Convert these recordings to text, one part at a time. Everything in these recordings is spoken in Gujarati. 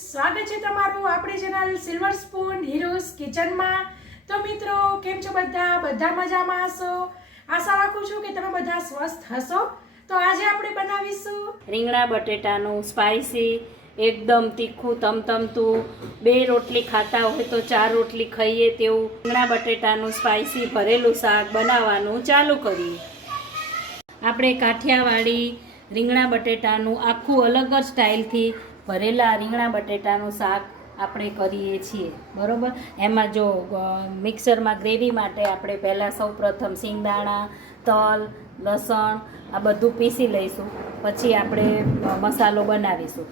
સ્વાગત છે તમારું આપણી ચેનલ સિલ્વર સ્પૂન હીરોઝ કિચનમાં। તો મિત્રો કેમ છો બધા મજામાં હશો। આશા રાખું છું કે તમે બધા સ્વસ્થ હશો। તો આજે આપણે બનાવીશું રીંગણા બટેટાનું સ્પાઈસી એકદમ તીખું તમતમતું, 2 રોટલી ખાતા હોય તો 4 રોટલી ખાઈએ તેવું રીંગણા બટેટાનું સ્પાઈસી ભરેલું શાક બનાવવાનું ચાલુ કરીએ। આપણે કાઠિયાવાડી રીંગણા બટેટાનું આખું અલગ જ સ્ટાઇલથી ભરેલા રીંગણા બટેટાનું શાક આપણે કરીએ છીએ, બરાબર। એમાં જો મિક્સરમાં ગ્રેવી માટે આપણે પહેલાં સૌપ્રથમ સિંગદાણા, તલ, લસણ આ બધું પીસી લઈશું, પછી આપણે મસાલો બનાવીશું।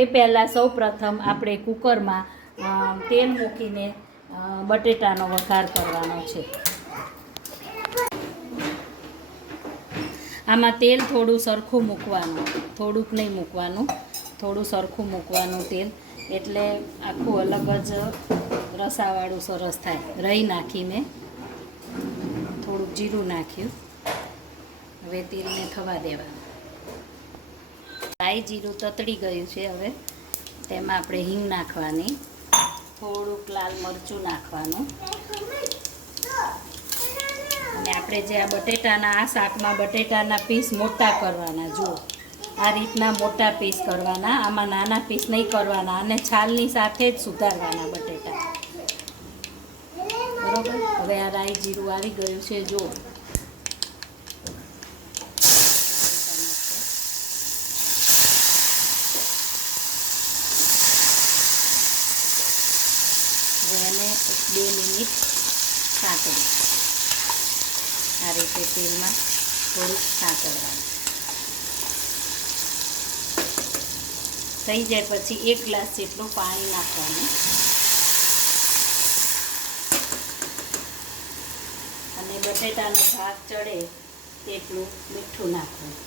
એ પહેલાં સૌપ્રથમ આપણે કુકરમાં તેલ મૂકીને બટેટાનો વઘાર કરવાનો છે। આમાં તેલ થોડું સરખું મૂકવાનું, થોડુંક નહીં મૂકવાનું, થોડું સરખું મૂકવાનું તેલ, એટલે આખું અલગ જ રસાવાળું સરસ થાય। રાઈ નાખીને થોડુંક જીરું નાખ્યું, હવે તેલને થવા દેવાનું। રાઈ જીરું તતડી ગયું છે, હવે તેમાં આપણે હિંગ નાખવાની, થોડુંક લાલ મરચું નાખવાનું, અને આપણે જે આ બટેટાના આ શાકમાં બટેટાના પીસ મોટા કરવાના, જુઓ આ રીતના મોટા પીસ કરવાના, આમાં નાના પીસ નહીં કરવાના, અને છાલની સાથે જ સુધારવાના બટેટા, બરોબર। હવે આ રાઈ જીરું આવી ગયું છે, જુઓ એને 1-2 મિનિટ સાંતળી, આ રીતે તેલમાં થોડુંક સાંતળવાનું થઈ જાય પછી 1 ગ્લાસ જેટલું પાણી નાખવાનું, અને બટેટાનો ભાગ ચડે તેટલું મીઠું નાખવાનું।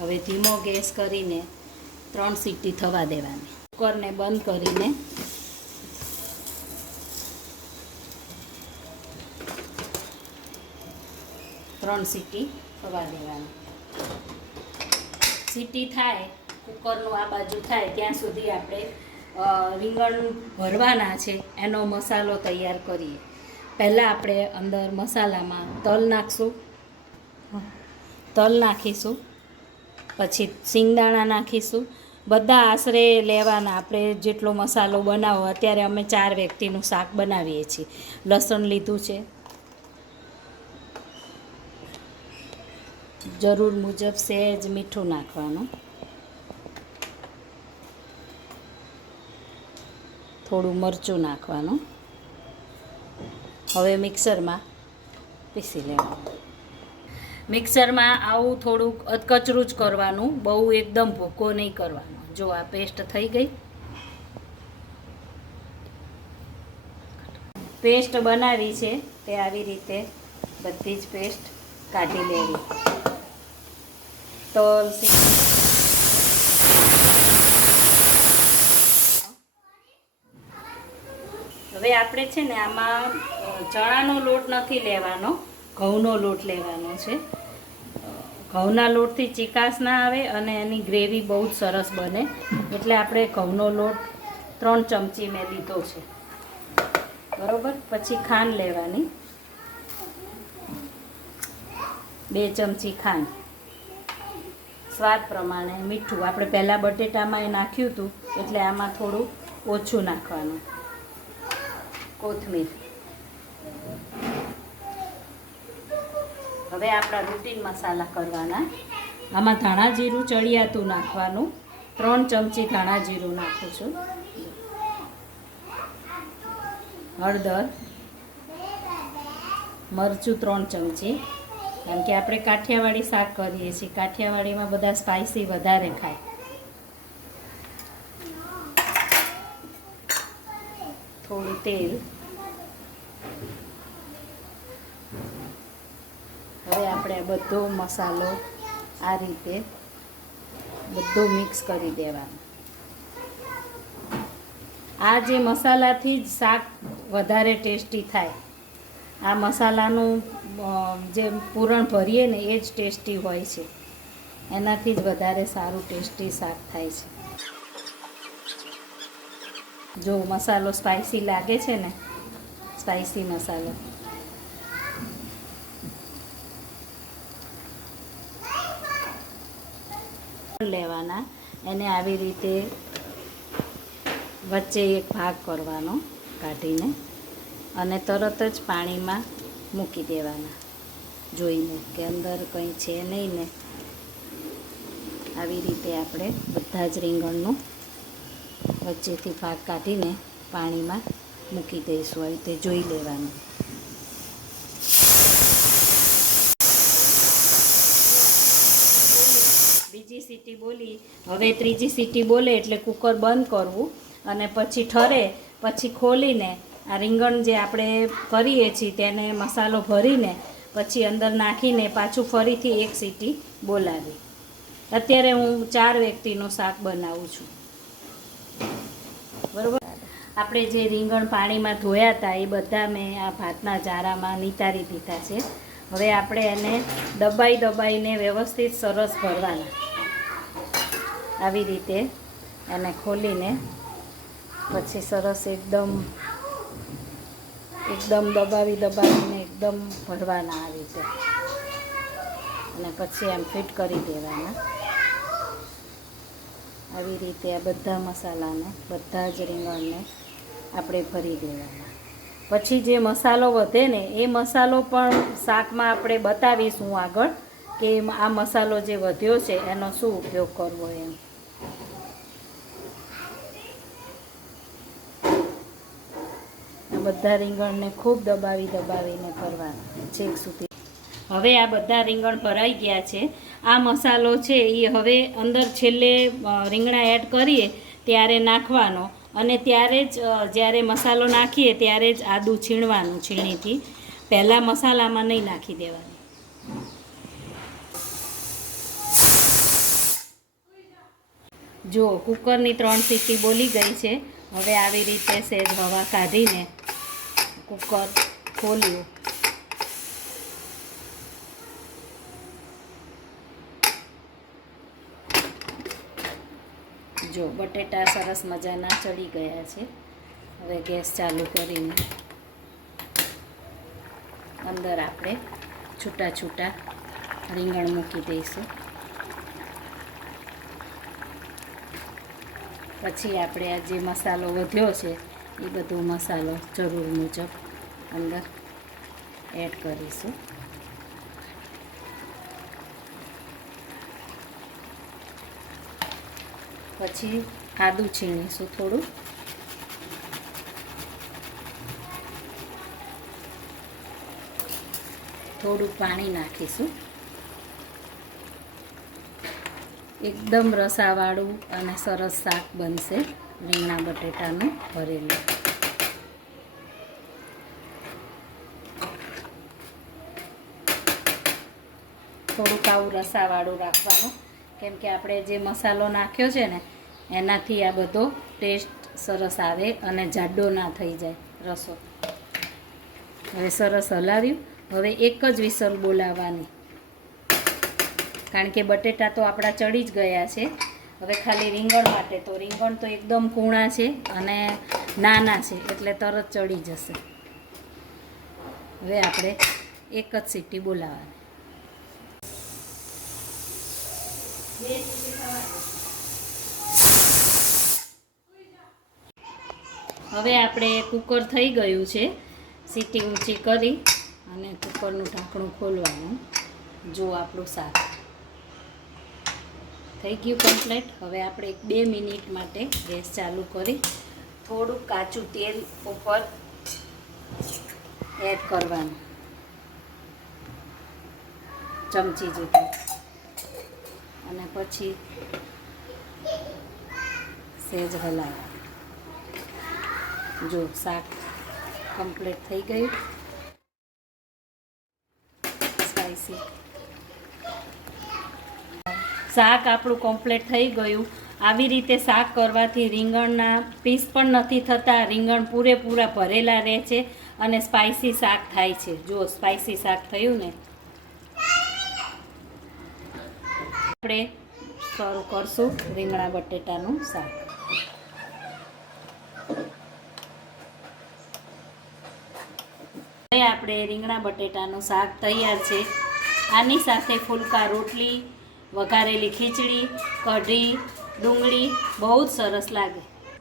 હવે ધીમો ગેસ કરીને 3 સીટી થવા દેવાની, કુકરને બંધ કરીને 3 સીટી થવા દેવાની। સીટી થાય, કુકરનું આ બાજુ થાય ત્યાં સુધી આપણે રીંગણ ભરવાના છે એનો મસાલો તૈયાર કરીએ। પહેલાં આપણે અંદર મસાલામાં તલ નાખીશું, પછી સિંગદાણા નાખીશું, બધા આશરે લેવાના, આપણે જેટલો મસાલો બનાવો, અત્યારે અમે 4 વ્યક્તિનું શાક બનાવીએ છીએ। લસણ લીધું છે, જરૂર મુજબ સહેજ મીઠું નાખવાનું, થોડું મરચું નાખવાનું, હવે મિક્સરમાં પીસી લેવાનું। મિક્સરમાં આવું થોડુંક અધકચરું જ કરવાનું, બહુ એકદમ ભૂકો નહીં કરવાનો। જો આ પેસ્ટ થઈ ગઈ, પેસ્ટ બનાવી છે તે આવી રીતે બધી જ પેસ્ટ કાઢી લેવી। તલ હવે આપણે છે ને આમાં ચણાનો લોટ નથી લેવાનો, ઘઉંનો લોટ લેવાનો છે। ઘઉંના લોટથી ચીકાશ ના આવે અને એની ગ્રેવી બહુ જ સરસ બને, એટલે આપણે ઘઉંનો લોટ 3 ચમચી મેં લીધો છે, બરાબર। પછી ખાંડ લેવાની, 2 ચમચી ખાંડ, સ્વાદ પ્રમાણે મીઠું, આપણે પહેલાં બટેટામાં એ નાખ્યું હતું એટલે આમાં થોડું ઓછું નાખવાનું, કોથમીર। હવે આપણા રૂટીન મસાલા કરવાના, આમાં ધાણા જીરું ચડિયાતું નાખવાનું, 3 ચમચી ધાણા જીરું નાખું છું, હળદર, મરચું 3 ચમચી, કારણ કે આપણે કાઠિયાવાડી શાક કરીએ છીએ, કાઠિયાવાડીમાં બધા સ્પાઇસી વધારે ખાય। થોડું તેલ, હવે આપણે બધો મસાલો આ રીતે બધો મિક્સ કરી દેવાનો। આ જે મસાલાથી જ શાક વધારે ટેસ્ટી થાય. આ મસાલાનું જે પૂરણ ભરીએ ને એ જ ટેસ્ટી હોય છે, એનાથી જ વધારે સારું ટેસ્ટી શાક થાય છે. જો મસાલો સ્પાઇસી લાગે છે ને, સ્પાઇસી મસાલો. લેવાના, એને આવી રીતે વચ્ચે એક ભાગ કરવાનો કાઢીને, અને તરત જ પાણીમાં મૂકી દેવાના, જોઈને કે અંદર કંઈ છે નહીં ને. આવી રીતે આપણે બધા જ રીંગણનું વચ્ચેથી ભાગ કાઢીને પાણીમાં મૂકી દઈશું. આવી રીતે જોઈ લેવાનું. બીજી સીટી બોલી, હવે ત્રીજી સીટી બોલે એટલે કુકર બંધ કરવું, અને પછી ઠરે પછી ખોલીને આ રીંગણ જે આપણે કરીએ છીએ તેને મસાલો ભરીને પછી અંદર નાખીને પાછું ફરીથી એક સીટી બોલાવી. અત્યારે હું 4 વ્યક્તિનું શાક બનાવું છું, બરાબર. આપણે જે રીંગણ પાણીમાં ધોયા હતા એ બધા મેં આ ભાતના જારામાં નિતારી દીધા છે. હવે આપણે એને દબાઈને વ્યવસ્થિત સરસ ભરવાના. આવી રીતે એને ખોલીને પછી સરસ એકદમ દબાવીને એકદમ ભરવાના આવી રીતે, અને પછી એમ ફિટ કરી દેવાના. આવી રીતે આ બધા મસાલાને, બધા જ રીંગણને આપણે ભરી દેવાના. પછી જે મસાલો વધે ને એ મસાલો પણ શાકમાં આપણે બતાવીશું આગળ, કે આ મસાલો જે વધ્યો છે એનો શું ઉપયોગ કરવો એમ. બધા રીંગણને ખૂબ દબાવીને ભરવાના છેક સુધી. હવે આ બધા રીંગણ ભરાઈ ગયા છે. આ મસાલો છે એ હવે અંદર છેલ્લે રીંગણા એડ કરીએ ત્યારે નાખવાનો, અને ત્યારે જ જ્યારે મસાલો નાખીએ ત્યારે જ આદું છીણવાનું છીણીથી, પહેલાં મસાલામાં નહીં નાખી દેવાનું. જો કુકરની 3 સીટી બોલી ગઈ છે. હવે આવી રીતે સહેજ હવા કાઢીને કુકર ખોલ્યું. જો બટેટા સરસ મજાના ચડી ગયા છે. હવે ગેસ ચાલુ કરીને અંદર આપણે છૂટા રીંગણ મૂકી દઈશું. પછી આપણે આ જે મસાલો વધ્યો છે એ બધો મસાલો જરૂર મુજબ અંદર એડ કરીશું. પછી આદું છીણીશું થોડું. થોડું પાણી નાખીશું. એકદમ રસાવાળું અને સરસ શાક બનશે રીંગણા બટેટાનું ભરેલું. થોડુંક આવું રસાવાળું રાખવાનું, કેમ કે આપણે જે મસાલો નાખ્યો છે ને એનાથી આ બધો ટેસ્ટ સરસ આવે અને જાડો ના થઈ જાય રસો. હવે સરસ હલાવ્યું. હવે એક જ વિસલ બોલાવવાની, કારણ કે બટેટા તો આપણા ચડી જ ગયા છે. હવે ખાલી રીંગણ માટે, તો રીંગણ તો એકદમ કૂણા છે અને નાના છે એટલે તરત ચડી જશે. હવે આપણે એક જ સીટી બોલાવવાની. હવે આપણે કુકર થઈ ગયું છે. સીટી ઊંચી કરી અને કુકરનું ઢાંકણું ખોલવાનું. જો આપણું શાક થઈ ગયું કમ્પ્લીટ. હવે આપણે 2 મિનિટ માટે ગેસ ચાલુ કરી થોડું કાચું તેલ ઉપર એડ કરવાનું, ચમચી જેટલું, અને પછી સહેજ હલાવવાનું. જો શાક કમ્પ્લીટ થઈ ગયું. સ્પાઈસી શાક આપણું કમ્પ્લીટ થઈ ગયું. આવી રીતે શાક કરવાથી રીંગણના પીસ પણ નથી થતા, રીંગણ પૂરેપૂરા ભરેલા રહે છે અને સ્પાઇસી શાક થાય છે. જો સ્પાઇસી શાક થયું ને, આપણે શરૂ કરશું રીંગણા બટેટાનું શાક. હવે આપણે રીંગણા બટેટાનું શાક તૈયાર છે. આની સાથે ફુલકા રોટલી, વઘારેલી ખીચડી, કઢી, ડુંગળી બહુ જ સરસ લાગે.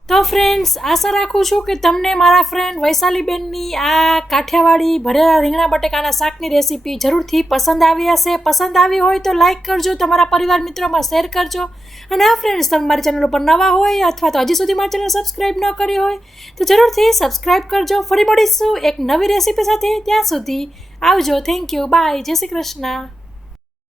તો ફ્રેન્ડ્સ, આશા રાખું છું કે તમને મારા ફ્રેન્ડ વૈશાલીબેનની આ કાઠિયાવાડી ભરેલા રીંગણા બટેકાના શાકની રેસીપી જરૂરથી પસંદ આવી હશે. પસંદ આવી હોય તો લાઇક કરજો, તમારા પરિવાર મિત્રોમાં શેર કરજો. અને આ ફ્રેન્ડ્સ, તમે મારી ચેનલ ઉપર નવા હોય અથવા તો હજી સુધી મારી ચેનલ સબસ્ક્રાઈબ ન કરી હોય તો જરૂરથી સબસ્ક્રાઈબ કરજો. ફરી મળીશું એક નવી રેસીપી સાથે. ત્યાં સુધી આવજો. Thank you. બાય. જય શ્રી કૃષ્ણ.